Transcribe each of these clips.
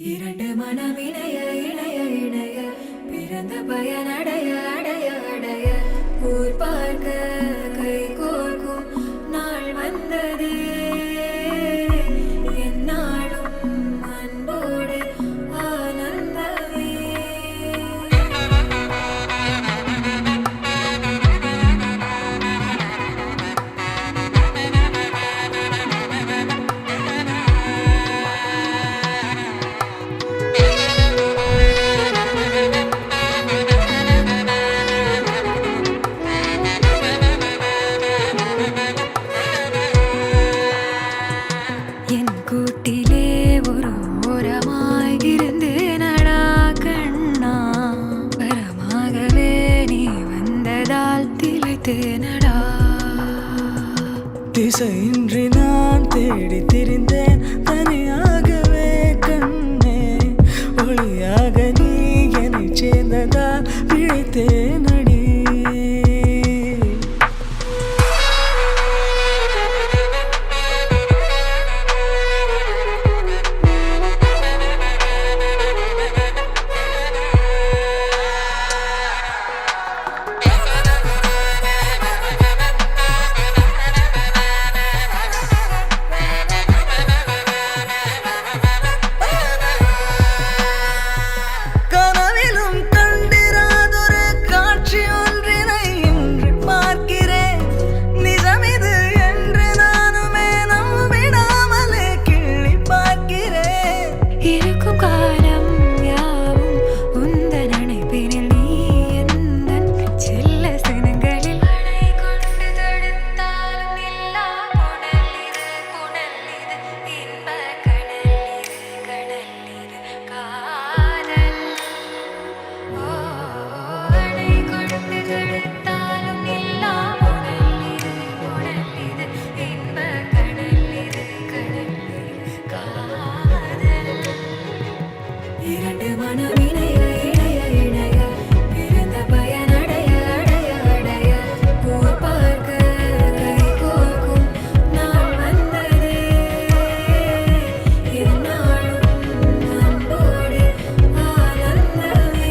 இரண்டு மனமிணைய இணைய இணைய பிறந்த பயனடைய அடைய அடைய ஊர் பார்க்க கை கோர்க்கும் நாள் வந்ததே என்னாலும் அன்போடு ஆனந்தமே. என் கூட்டிலே ஒரு ஓரமாய் இருந்தேனடா கண்ணா, வரமாகவே நீ வந்ததால் திளைத்தேனடா. திசையின்றி நான் தேடி திரிந்தேன் தனியாகவே கண்ணே, ஒளியாக நீ என்னை சேர்ந்ததால் பிழைத்தேனடி. கனவிலும் கண்டிராதொரு காட்சி ஒன்றினை இன்று பார்க்கிறேன். நிஜமிது என்று நானுமே நம்பிடாமலே கிள்ளி பார்க்கிறேன். இருக்கும் காலம் யாவும் உந்தன் அணைப்பினில் நீ எந்தன் செல்ல சினங்களில் அணை கொண்டு தடுத்தாலும் நில்லா புனல் இது புனல் இது இன்ப கடல் இது கடல் இது காதல். ஓ அணை கொண்டு தடுத்தாலும் நில்லா புனல் இது புனல் இது இன்ப கடல் இது கடல் இது காதல். இரண்டு மனமிணைய இணைய இணைய பிறந்த பயனடைய அடைய அடைய ஊர் பார்க்க கை கோர்க்கும் நாள் வந்ததே என்னாலும் அன்போடு ஆனந்தமே.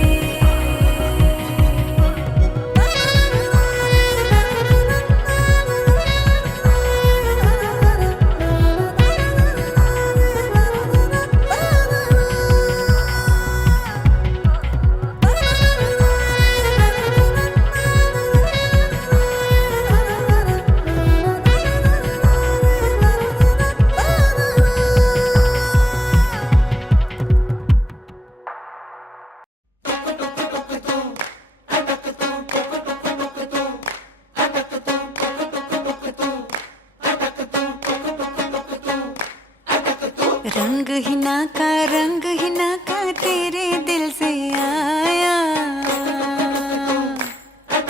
रंग ही ना का तेरे दिल से आया.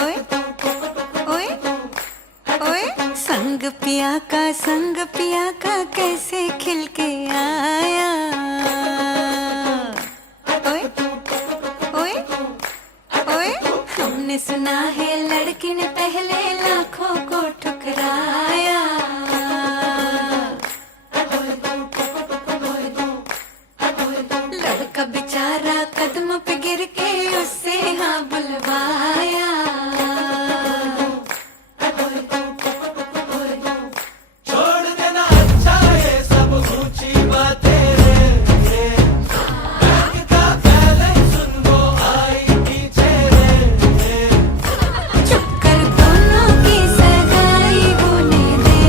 ओए ओए ओए संग पिया का कैसे खिल के आया. ओए ओए ओए हमने सुना है लड़की ने पहले लाखों को ठुकराया. लड़का बेचारा कदमों पे गिर के उससे हाँ बुलवाया. छोड़ देना अच्छा ये सब ऊंची बातें रे, बैग का बैलेंस सुन वो आई पीछे रे. चक्कर दोनों की सगाई होने दे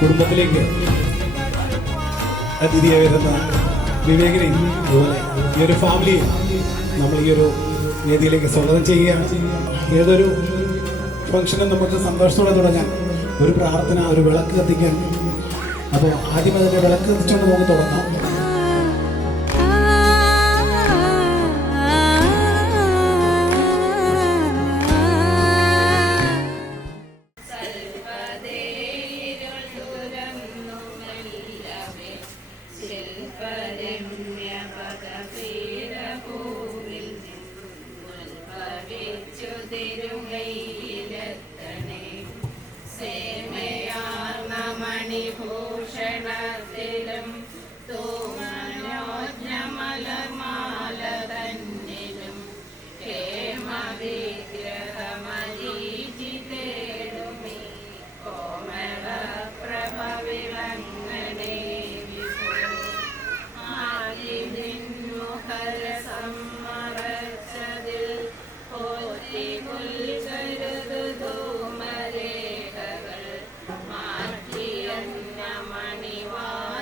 കുടുംബത്തിലേക്ക് അതിഥിയായി വരുന്ന വിവേകിനെ അതുപോലെ ഈ ഒരു ഫാമിലിയെ നമ്മൾ ഈ ഒരു വേദിയിലേക്ക് സ്വാഗതം ചെയ്യുകയാണ്. ഏതൊരു ഫംഗ്ഷനും നമുക്ക് സന്തോഷത്തോടെ തുടങ്ങാൻ ഒരു പ്രാർത്ഥന, ഒരു വിളക്ക് കത്തിക്കാൻ. അപ്പോൾ ആദ്യം അതിൻ്റെ വിളക്ക് കത്തിച്ചുകൊണ്ട് നമുക്ക് തുടങ്ങാം. മണിഭൂഷണത്തിലും തൂമനോജ്ഞമലമാല തന്നിലും ഹേമവിഗ്രഹമരീചിതേടുമീ കോമള പ്രഭവിളങ്ങണേ ആദിമുഖര സമ്മറച്ചതിൽ പോറ്റി പുൽകരുതു ധൂമരേഖകൾ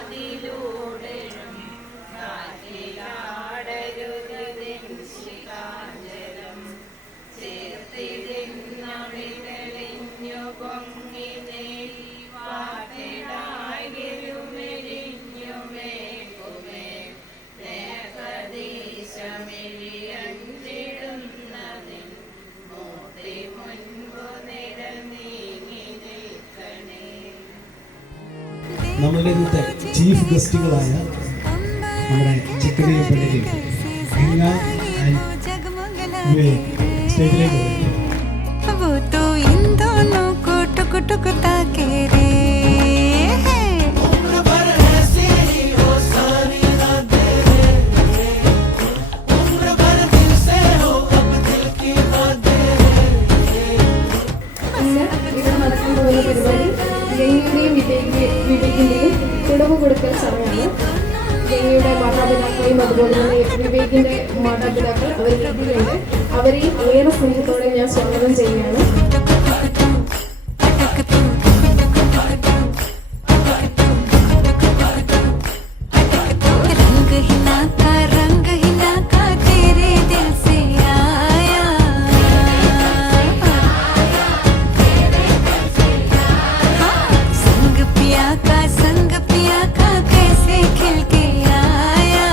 മണിവാതിലൂടെയും കാറ്റിലാടരുതിൻ ശിഖാചരം ചേർത്തിരുന്നൊളികളിഞ്ഞു പൊങ്ങി നേടി വാട്ടിടായി വിരുമെരിഞ്ഞു മേക്കുമേ നേകദീശമിഴിയഞ്ചിടുന്നതിൻ മൂർത്തി മുൻപു നിര നീങ്ങി നിൽക്കണേ. നമ്മളുടെ ഇന്നത്തെ ചീഫ് ഗസ്റ്റുകളായ നമ്മുടെ ചിക്കനിയ പെണ്ണിനെ ഗംഗ ആൻഡ് വിവേക് സ്റ്റേജിലേക്ക് വരും. वो तो इन दोनों को टुक टुक ताके रे उम्र भर ऐसी ही हो सारी रातें रे, उम्र भर दिल से हो अब दिल की बातें रे. ഇന്ന് ഇവിടെ നടക്കാൻ പോകുന്ന പരിപാടി ഗംഗയുടെയും വിവേകിൻ്റെയും കുടവ് കൊടുക്കൽ സമയമാണ്. ഗംഗയുടെ മാതാപിതാക്കളെയും അതുപോലെ തന്നെ വിവേകിൻ്റെ മാതാപിതാക്കൾ അവർ രീതിയിലുണ്ട്. അവരെയും ഏറെ സ്നേഹത്തോടെ ഞാൻ സ്വാഗതം ചെയ്യുകയാണ്. रंग ही ना का तेरे दिल से आया संग पिया का कैसे खिल के आया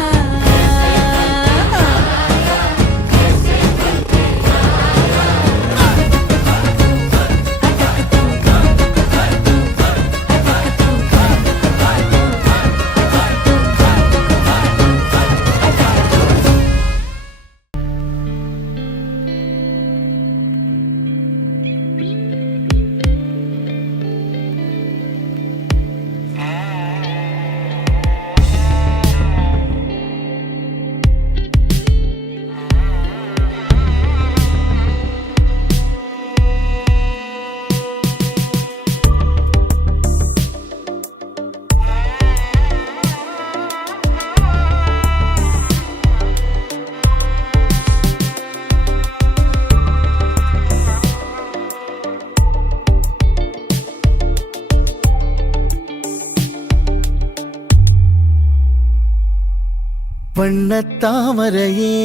வண்ணத்தாமரையே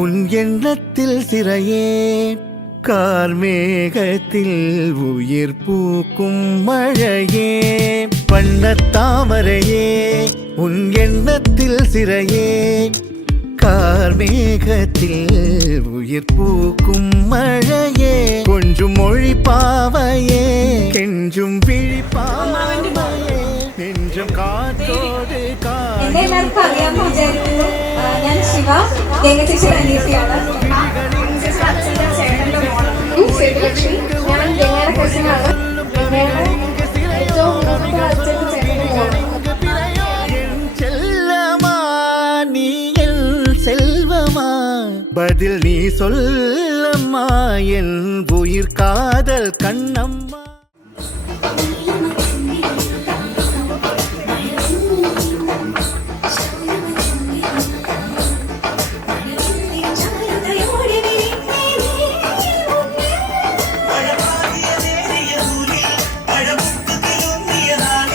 உன் எண்ணத்தில் சிறையே கார்மேகத்தில் உயிர் பூக்கும் மழையே வண்ணத்தாமரையே உன் எண்ணத்தில் சிறையே கார்மேகத்தில் உயிர் பூக்கும் மழையே கொஞ்சம் மொழி பாவையே கெஞ்சும் விழி பாவையே நெஞ்சம் കാറ്റോട് എന്നെ എല്ലാവർക്കും അറിയാമെന്ന് വിചാരിക്കുന്നു. ഞാൻ ശിവ, ഗംഗ ചേച്ചിയുടെ അനിയത്തിയാണ്. അച്ഛൻ്റെ ചേട്ടൻ്റെ മോളാണ്. ശരിലക്ഷ്മി, ഞാൻ ഗംഗയുടെ കസിനാണ്. ഗംഗയുടെ ഏറ്റവും മൂത്ത അച്ഛൻ്റെ ചേട്ടൻ്റെ മോളാണ്. செல்லமா நீ என் செல்வமா பதில் நீ சொல்லம்மா என் உயிர் காதல் கண்ணம்மா. മഴ പാകിയ നേരിയ നൂലിൽ മഴ മുത്തുകിലുങ്ങിയ നാൾ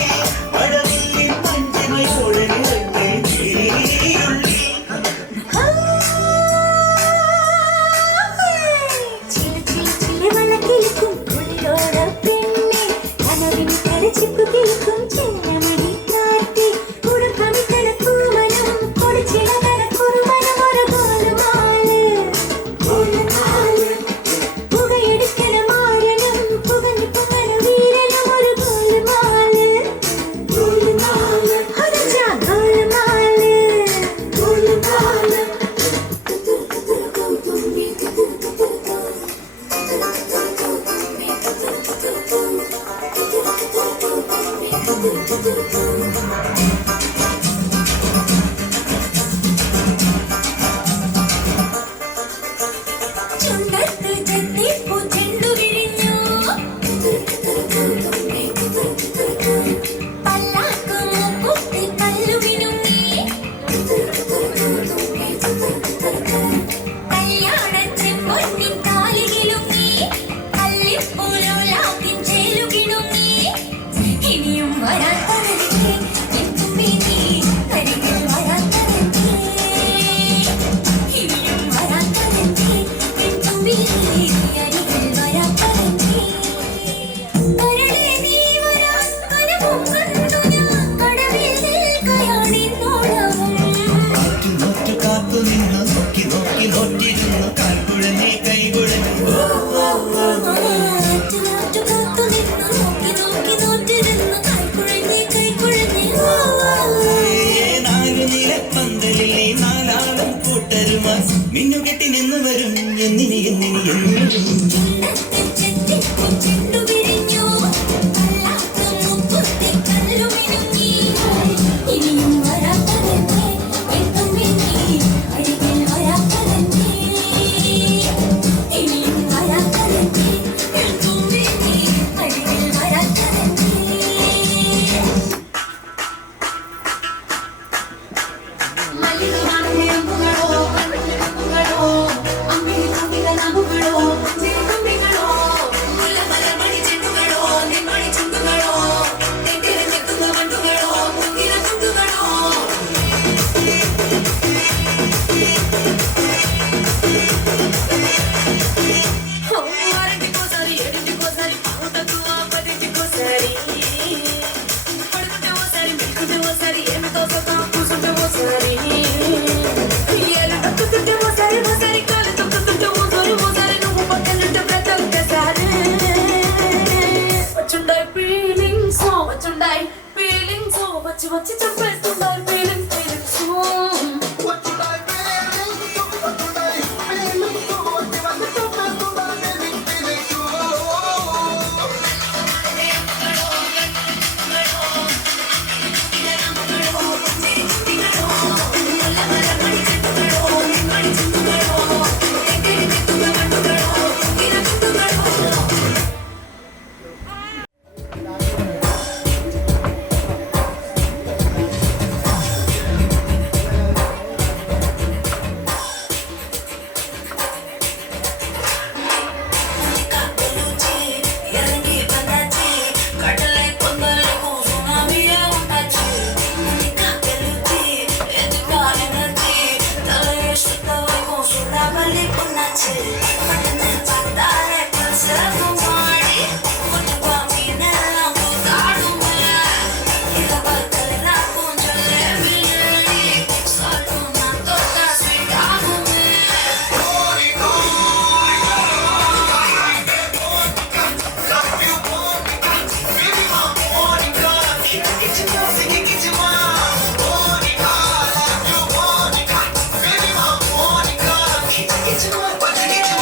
ഓരോരാത്തിൻ ചേലുകിടുങ്ങി ഇനിയും വരാത്തതെന്തേ എത്തുമ്പി നീ അരികിൽ വരാത്തതെന്തേ ഇനിയും വരാത്തതെന്തേ എത്തുമ്പി നീ അരികിൽ വരാത്തതെന്തേ കരളേ നീ വരാൻ കനവും കണ്ടു ഞാൻ കടവിൽ നിൽക്കയാണിന്നോളവും നോറ്റു കാത്തു നിന്ന് നോക്കി നോക്കി നോറ്റിരുന്നു കാൽക്കുഴഞ്ഞേ കൈകുഴഞ്ഞു നാലു നിലപ്പന്തലിൽ നീ നാലാളും കൂട്ടരുമാ മിന്നുകെട്ടി നിന്ന് വരും എന്നിനി എന്നിനി എന്നും ഇനിയും വരാത്തതെന്തേ എത്തുമ്പി നീ അരികിൽ വരാത്തതെന്തേ ഇനിയും വരാത്തതെന്തേ എത്തുമ്പി നീ അരികിൽ വരാത്തതെന്തേ മല്ലികമാണേ അമ്പുകളോ കണ്ണുകളോ അമ്മിണി തമ്മിക നാമ്പുകളോ ചെറുതുമ്പികളോ മുല്ലമലമണി ചെണ്ടുകളോ നിമ്മണി ചുണ്ടുകളോ തെറ്റിരഞ്ഞെത്തുന്ന വണ്ടുകളോ മുന്തിര ചുണ്ടുകളോ ఆరింటికోసారి ఏడింటికోసారి పావు తక్కువ పదింటికోసారి పడుకుంటే ఓసారి మెలుకుంటే ఓసారి ఏమితో సొంతం కూర్చుంటే ఓసారి ఏళ్ళు తొక్కుతుంటే ఓసారి ఓసారి కాలు తొక్కుతుంటే ఓసారి నువ్వు పక్కనుంటే ప్రతి ఒక్కసారి వచ్చుండాయి ఫీలింగ్స్ వచ్చి వచ్చి చెప్పేస్తుండాయి feelings What you get to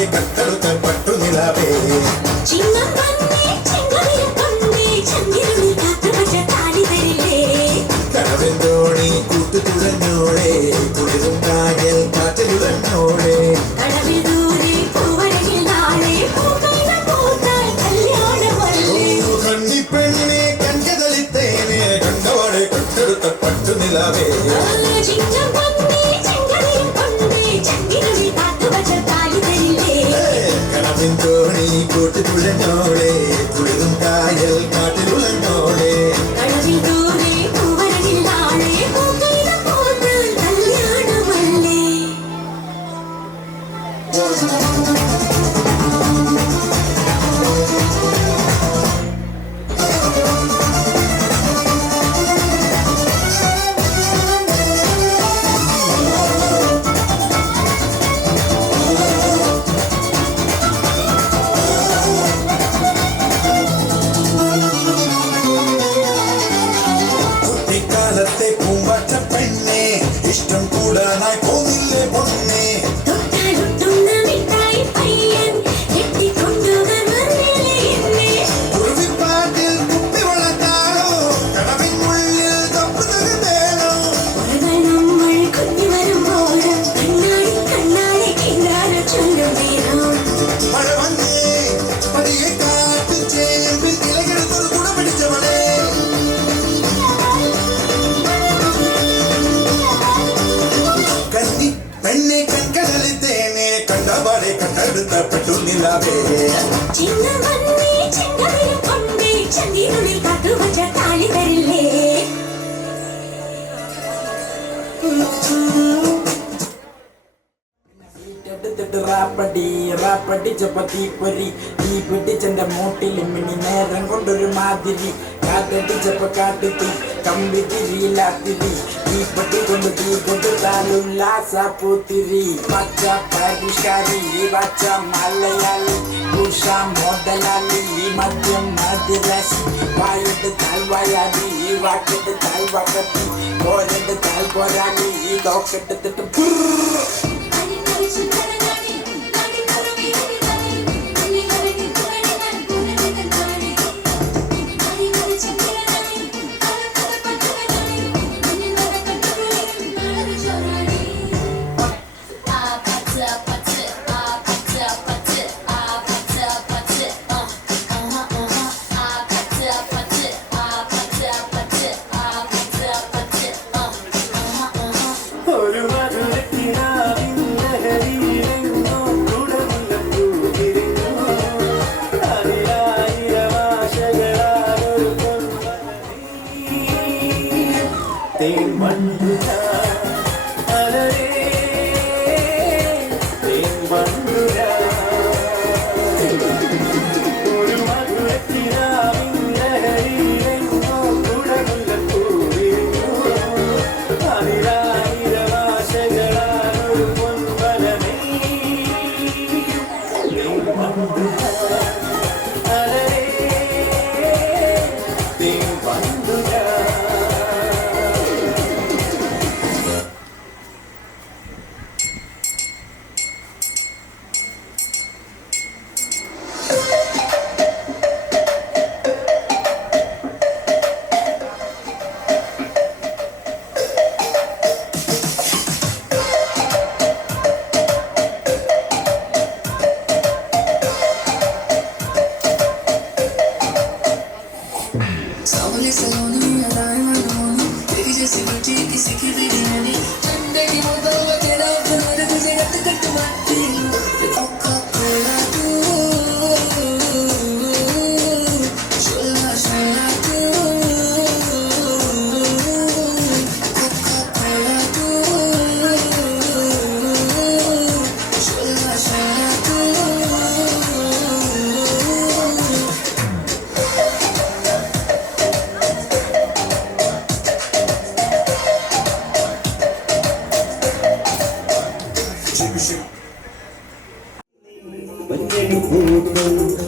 കണ്ടപാടെ കട്ടെടുത്ത പട്ടുനിലാവേ കടവെന്തോണി കൂട്ടുതുഴഞ്ഞോളെ കുളിരും കായൽ കാറ്റിലുഴഞ്ഞോളെ കണ്ണിപ്പെണ്ണെ കൺകതളിത്തേനെ കണ്ടപാടെ കട്ടെടുത്ത പട്ടുനിലാവേ കടവെന്തോണി കൂട്ടുതുഴഞ്ഞോളെ കുളിരും കായൽ കാറ്റിലുഴഞ്ഞോളെ കുട്ടിക്കാലത്തെ പൂമ്പാറ്റ പെണ്ണെ ഇഷ്ടം കൂടാനായി പോന്നില്ലേ പൊന്നെ കുറുവിപ്പാട്ടിൽ കുപ്പിവെള്ളത്താണോ കടവിനുള്ളിൽ തപ്പുന്നത് വേണോ മഴ വന്നേ പതിയെ കാട്ടു ചേമ്പിൽ ഇലകെടുത്തൊരു കുട പിടിച്ചവളെ കന്നി പെണ്ണെ കൺകടലിത്തേനെ കണ്ടപാടെ കട്ടെടുത്ത പെട്ടുനിലാവേ റാപ്പടി ചപ്പത്തി പൊരി തീ പിടിച്ചെന്റെ മൂട്ടിൽ മിനി നേരം കൊണ്ടൊരു മാതിരി കാറ്റടിച്ചപ്പോ കാട്ടുത്തി കമ്പി തിരിയിലാത്തിരി തീപ്പട്ടി കൊണ്ട് താലുല്ലാസ പൂത്തിരി പച്ച പരിഷ്കാരി പച്ച മലയാളി ഉഷ മോഡലാളി മദ്യം മദ്യരാശി വായിട്ട് താൽവായാടി വാക്കിട്ട് താൽവാക്കത്തി പോരണ്ട് താൽ പോരാളി ലോക്കെട്ടിട്ട് ഒരു മധുരക്കിനാവിൻ ലഹരിയിലെങ്ങോ കുടമുല്ലപ്പൂവിരിഞ്ഞു. അതിലായിരം ആശകളാലൊരു പൊൻവനമേ. തേൻവണ്ടുക അലരേ, തേൻവണ്ടുക. ഒരു മധുരക്കിനാവിൻ ലഹരിയിലെങ്ങോ കുടമുല്ലപ്പൂവിരിഞ്ഞു. അതിലായിരം ആശകളാലൊരു പൊൻവനമേ. തേൻവണ്ടുക അലരേ, തേൻവണ്ടുക.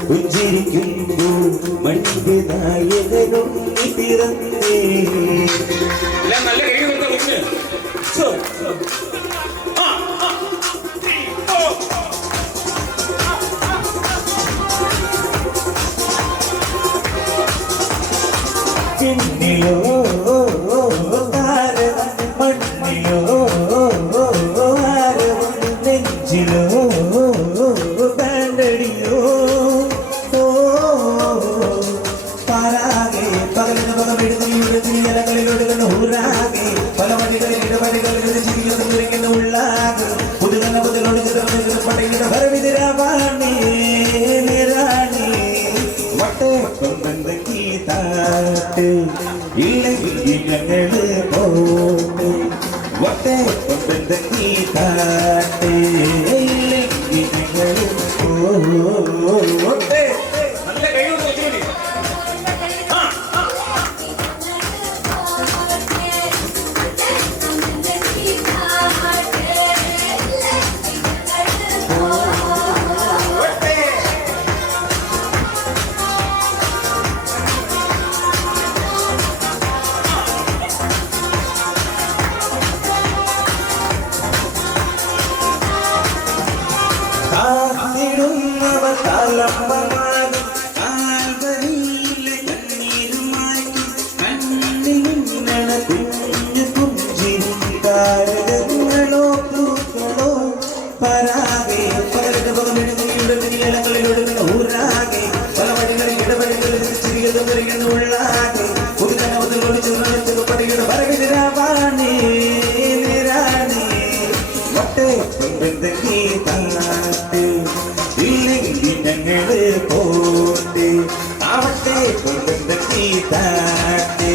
പുഞ്ചിരിക്കുമ്പോൾ മണ്ണിന്റെ നായകനൊന്നി പിറന്നേ. നല്ല കൈ കൊടുത്ത വിണ്ണിലോ താരകം മണ്ണിലോ ആരവം നെഞ്ചിലോ ബാൻഡടിയോ പാരാകെ പകലിന് പകമെടുക്കുന്ന ഊരാകെ പല വഴികളിൽ ഇടപടികളിൽ ചിരിക്കുന്ന ഉള്ളാകെ പുതുതന്നെ പുതിലോട് പടയുടെ ഭരവിതിരാവാണേ നിരാണേ വട്ടേ ഗീതാട്ട് ഇല്ലെങ്കിൽ ഞങ്ങള് പോട്ട് വട്ടേ ഗീതാട്ട് ഇല്ലെങ്കിൽ ഞങ്ങള് പോട്ടെ. നല്ല കൈ കൊണ്ട് വെച്ചുകൂടി. കാത്തിടുന്നവർ തലമ്പമാകും ആൽവരിയിലെ കണ്ണീരുമായി കണ്ണിൽ മിന്നണ കുഞ്ഞു പുഞ്ചിരി താരകങ്ങളോ പൂക്കളോ പരാകെ പകലിന് പകമെടുക്കുന്ന ഊരാകെ പല വഴികളിൽ ഇടവഴികളിൽ ചിരിക്കുന്ന ഉള്ളാകെ പുതുതന്നെ മുതലോട് ചെന്ന് പടയുടെ ഭരവിതിരാവാണേ നിരാണേ വട്ടേ ഗീതാട്ട് ഇല്ലെങ്കിൽ ഞങ്ങള് പോട്ട് ആവട്ടെ ഗീതാട്ട്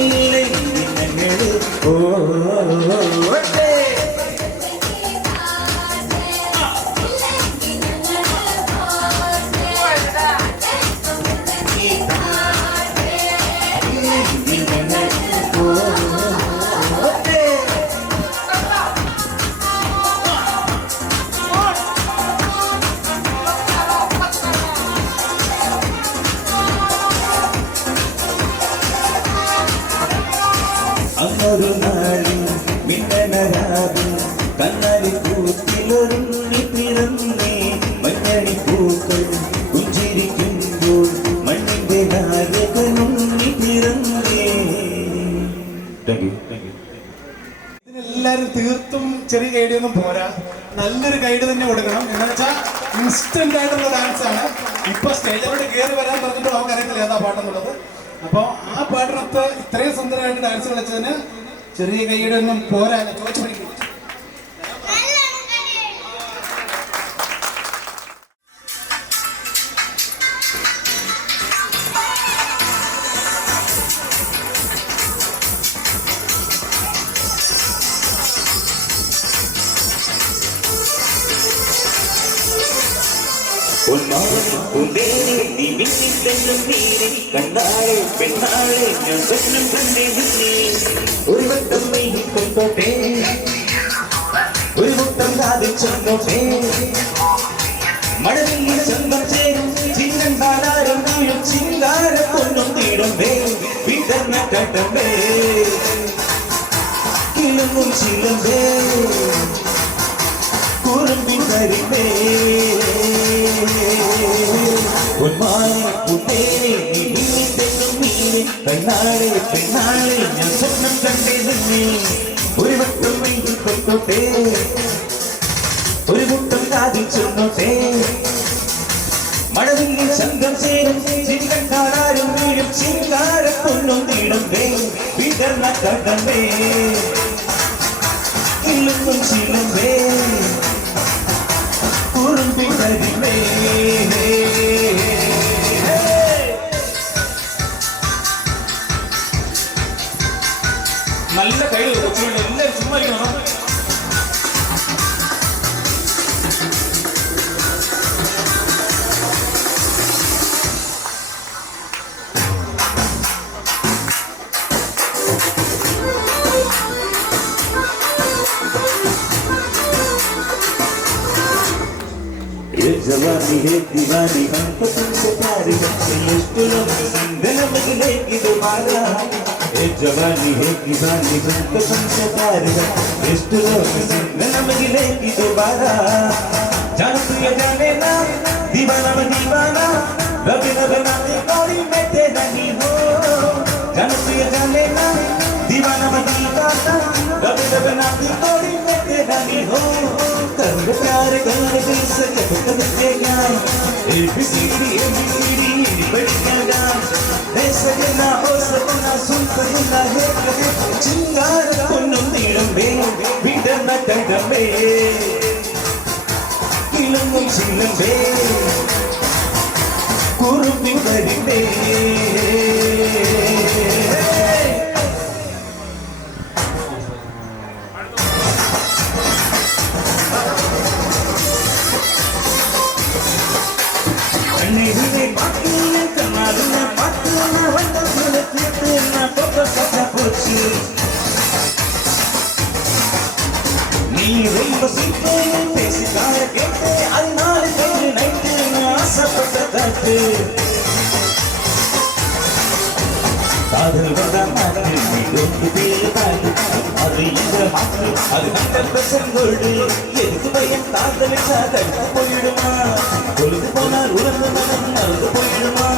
ഇല്ലെങ്കിൽ ഞങ്ങള് പോട്ടെ. അന്നൊരു നാളിൽ മിന്നണരാവിൽ കണ്ണാടി കൂട്ടിലൊരുങ്ങി പിറന്നേ മഞ്ഞണി പൂക്കൾ പുഞ്ചിരിക്കുമ്പോൾ മണ്ണിന്റെ നായകനുണ്ണി പിറന്നേ. ഇതിനെല്ലാവരും തീർത്തും ചെറിയ ഗൈഡൊന്നും പോരാ, നല്ലൊരു ഗൈഡ് തന്നെ കൊടുക്കണം. എന്ന് വെച്ചാൽ ഇൻസ്റ്റന്റ് ആയിട്ടുള്ള ഡാൻസ് ആണ്. ഇപ്പൊ സ്റ്റേജിലോട്ട് കയറി വരാൻ പറഞ്ഞിട്ട് നമുക്ക് അറിയത്തില്ല ഏതാ പാട്ടെന്നുള്ളത്. അപ്പോൾ ആ പാട്ടിനകത്ത് ഇത്രയും സുന്ദരമായിട്ട് ഡാൻസ് കളിച്ചതിന് ചെറിയ ഗൈഡ് ഒന്നും പോരാ, ചോദിച്ചു പഠിക്കും. കണ്ടാളെ പെണ്ണാളെ ഞാൻ സ്വപ്നം കണ്ടേ മുന്നേ ഒരു വട്ടം നീ കൊണ്ടോട്ടെ ഒരു വട്ടം കാതിൽ ചെന്നോട്ടെ മഴവിൽ ചന്തം ചേരും ചിങ്ങൻ താടാരം വീഴും ചിങ്കാര പൊന്നും തീടുമ്പേ വിതർന്ന കട്ടമ്പേ കിളുങ്ങും ചിലമ്പേ കുറുമ്പിൻ കരിമ്പേ പെണ്ണാളെ പെണ്ണാളെ ഞാൻ സ്വപ്നം കണ്ടേ നിന്നെ ഒരു വട്ടം വീട്ടിൽ കൊണ്ടോട്ടെ ഒരു മുട്ടം കാതിൽ ചെന്നോട്ടെ മഴവില്ലിൽ ചന്തം ചേരും ചിരി കണ്ടാടാരും വീഴും ചിങ്കാര പൊന്നും തീടുമ്പേ വിതർന്ന കടമ്പേ കിളുങ്ങും ചിലമ്പേ കുറുമ്പിൻ കരിമ്പേ. നല്ല കൈ കൊച്ചുകൊണ്ട് എല്ലാവരും ചുമ്മാ ഇരിക്കണം. ये जवानी है दीवानी हमको तुमसे प्यार है मुश्किलों में संगन मिलेगी दोबारा ये जवानी है दीवानी हमको तुमसे प्यार है मुश्किलों में संगन मिलेगी दोबारा जान तू ये जाने ना दीवाना मैं दीवाना रब न बनाते कोई मैं तेरा नहीं हो जान ABCD പഠിക്കാൻ ദേശകന ഓസകന സുൽത്തന ഹേ ചിങ്കാര പൊന്നും നീളമ്പേ വിടർന്ന കടമേ കിളങ്ങും ചിലമ്പേ കുറുമ്പി വരിമേ കണ്ണിലെ പാട്ടിനെ കണ്ണാടിനെ പാട്ടിനെ വട്ടത്തിലെ തീർത്തുന്ന പൊക്കത്ത പോച്ചി നീ ரொம்ப சீக்கிரம் பேசிக்கார கேட்டு அதனால கேட்டு நைட்டு ஆசைப்பட்ட காத்து காதல் வந்த மாட்டு நீ ரொம்ப பேரு காட்டு அது இந்த மாட்டு அது 100% கோல்டு எதுக்கு பையன் காதலிச்சா தடுத்து போயிடுமா பொழுது போனால் உறந்து மனம் மறந்து போயிடுமா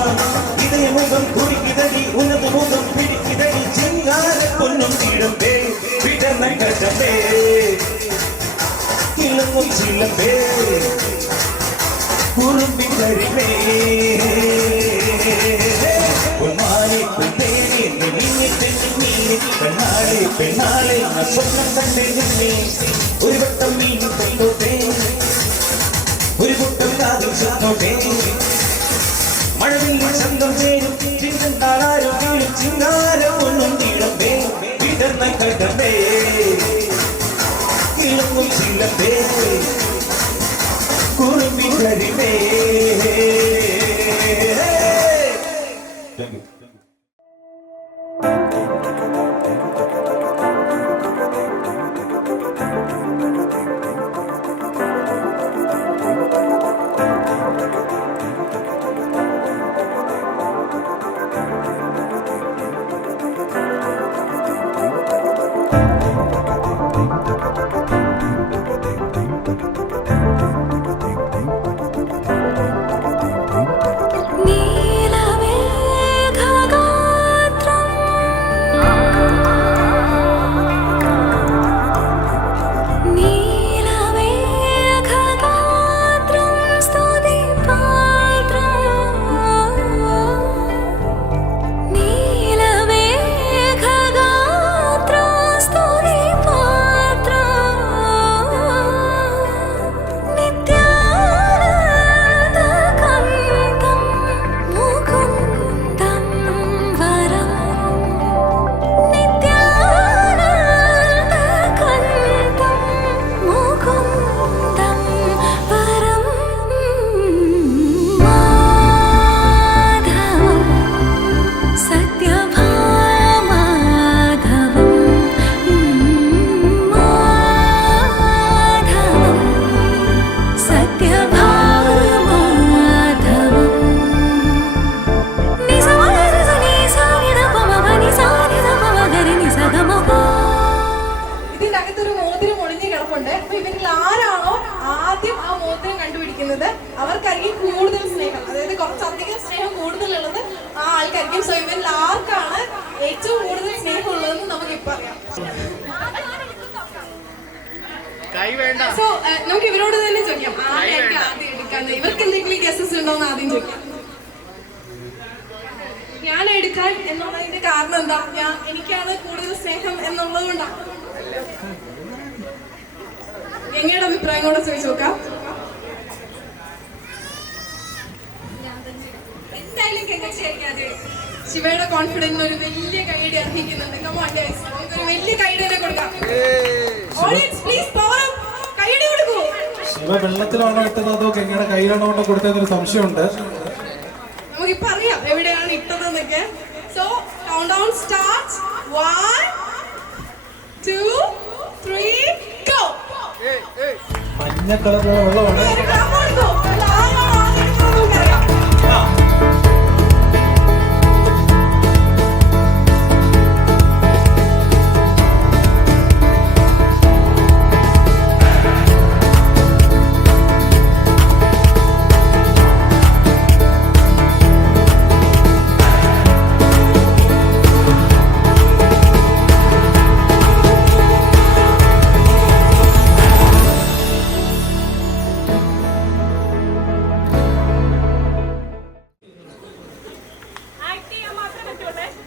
இதய முகம் குடிக்குதடி உனது முகம் பிடிக்குதடி சிங்கார பொண்ணும் இளம்பே விடன கட்டமே கிளம்பும் சிலம்பே குறும்பி கரிமே பொன்மாலை பொன்னேனே நீ பெண்ணாளே பெண்ணாளே நான் சொன்னம் கண்டே ஒரு வட்டம் மீன் கொண்டோட்டேன் ഒരു കൂട്ടം കാതും ചുറ്റോട്ടെ മഴവിൽ ചന്തം ചേരും ചിന്തനാളാരും വീഴും ചിങ്കാരം ഒന്നും നീളമ്പേ വിടർന്ന കടമേ കിളങ്ങും ചിലമ്പേ കുറുമ്പി കരിമേ. അവർക്കായിരിക്കും കൂടുതൽ സ്നേഹം, അതായത് കുറച്ചധികം സ്നേഹം കൂടുതലുള്ളത് ആ ആൾക്കായിരിക്കും. സോ ഇവരിൽ ആർക്കാണ് ഏറ്റവും കൂടുതൽ സ്നേഹം ഉള്ളതെന്ന് നമുക്ക് ഇപ്പൊ അറിയാം. സോ നമുക്ക് ഇവരോട് തന്നെ ചോദിക്കാം, ആരെയായിരിക്കും ആദ്യം എടുക്കാന്ന്? ഇവർക്ക് എന്തെങ്കിലും ഗസ്സസ് ഉണ്ടോന്ന് ആദ്യം ചോദിക്കാം. ഞാൻ എടുക്കാൻ എന്നുള്ളതിന്റെ കാരണം എന്താ? എനിക്കാണ് കൂടുതൽ സ്നേഹം എന്നുള്ളത് കൊണ്ടാണ്. എങ്ങയുടെ അഭിപ്രായം കൂടെ ചോദിച്ചു നോക്കാം. ശിവയുടെ കോൺഫിഡൻസ് ഒരു വലിയ കൈയടി അർഹിക്കുന്നുണ്ട്. ഒരു വലിയ കൈയടി തന്നെ കൊടുക്കാം. ഓഡിയൻസ് പ്ലീസ് പവർ അപ്പ്, കൈയടി കൊടുക്കൂ. ശിവ വെള്ളത്തിലാണോ ഇട്ടത് അതോ ഗംഗയുടെ കയ്യിലാണോ കൊണ്ട് കൊടുത്തതെന്നൊരു സംശയമുണ്ട്. നമുക്കിപ്പോ അറിയാം എവിടെയാണ് ഇട്ടതെന്നൊക്കെ. So countdown start. 1 2 3 go. മഞ്ഞ കളറുള്ള വെള്ളമാണ്.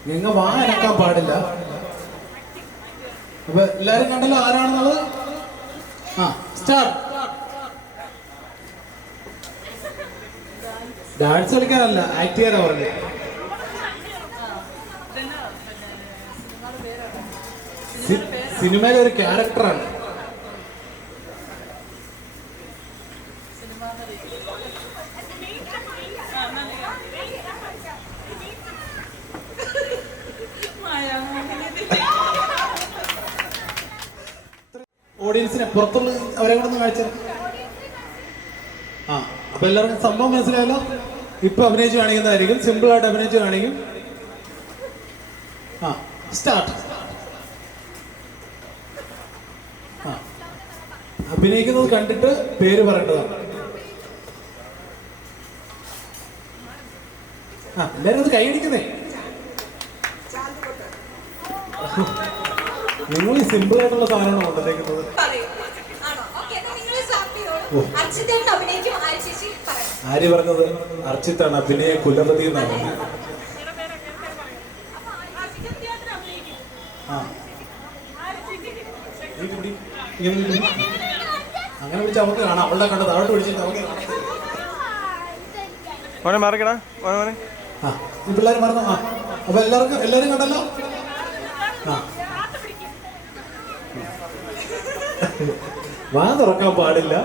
ഗംഗ വാ അനക്കാൻ പാടില്ല. അപ്പൊ എല്ലാരും കണ്ടല്ലോ ആരാണെന്നുള്ളത്. ആ സ്റ്റാർട്ട്. ഡാൻസ് കളിക്കാനല്ല, ആക്ട് ചെയ്യാനാ പറഞ്ഞത്. സിനിമയിലെ ഒരു ക്യാരക്ടറാണ്. ഓഡിയൻസിനെ പുറത്തുള്ള അവരെ കൂടെ ഒന്ന് കാണിച്ചു. ആ അപ്പൊ എല്ലാവർക്കും സംഭവം മനസ്സിലായല്ലോ. ഇപ്പൊ അഭിനയിച്ച് കാണിക്കുന്നതായിരിക്കും, സിമ്പിൾ ആയിട്ട് അഭിനയിച്ച് കാണിക്കും. ആ സ്റ്റാർട്ട്. ആ അഭിനയിക്കുന്നത് കണ്ടിട്ട് പേര് പറയേണ്ടതാണ്. ആ എല്ലാവരും അത് കൈയടിക്കുന്നേ. നിങ്ങൾ ഈ സിമ്പിൾ ആയിട്ടുള്ള സാധനമാണ് കൊണ്ടുവന്നേക്കുന്നത്. ആര് പറഞ്ഞത്? അർച്ചിത്താണ് അഭിനയ കുലപതി എന്നാണ്. അങ്ങനെ വിളിച്ച് നമുക്ക് കാണാം. അവളുടെ കണ്ടത് അവിടെ വിളിച്ചിട്ട് നമുക്ക് മറക്കടാ. ആ ഈ പിള്ളേർ മറന്നു. ആ അപ്പൊ എല്ലാരും കണ്ടല്ലോ. ആ വാ തുറക്കാൻ പാടില്ല.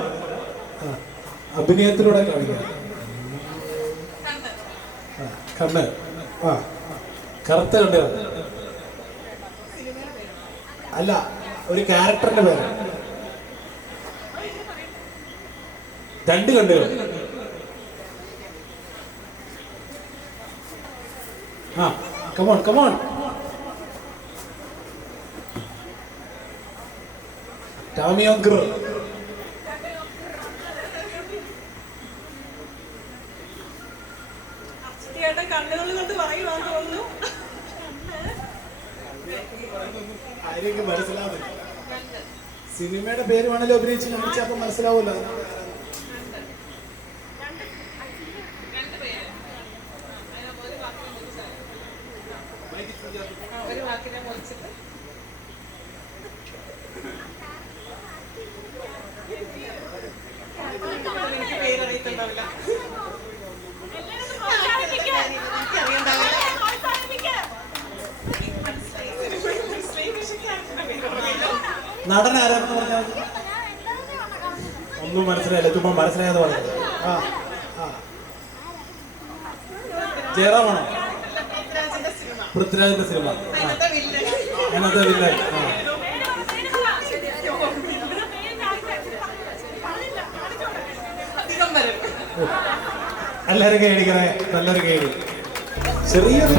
അഭിനയത്തിലൂടെ കാണിക്കാം. കണ്ണ്. ആ കറുത്ത കണ്ടാണ്. അല്ല, ഒരു ക്യാരക്ടറിന്റെ പേര്. രണ്ട് കണ്ടുകൾ. ആ കമോൺ കമോൺ. ടാമിയോങ്കർ. ആരെയൊക്കെ മനസ്സിലാവില്ല. സിനിമയുടെ പേര് വേണമല്ലോ അഭിനയിച്ച് കാണിച്ചാൽ അപ്പൊ മനസ്സിലാവൂല്ലോ. ഒരു വാക്കിനെ മുറിച്ചിട്ട് പേരറിയത്തുണ്ടാവില്ല. നടൻ ആരാണെന്ന് പറഞ്ഞാൽ ഒന്നും മനസ്സിലായില്ല. ചുമ്മാ മനസ്സിലായെന്ന് പറഞ്ഞത്. ആ ആ ജയറാമാണോ? പൃഥ്വിരാജിന്റെ സിനിമ. അതിനകത്തെ വില്ലൻ. എല്ലാവരും കൈയടിക്കണേ. നല്ലൊരു കൈയടി. ചെറിയൊരു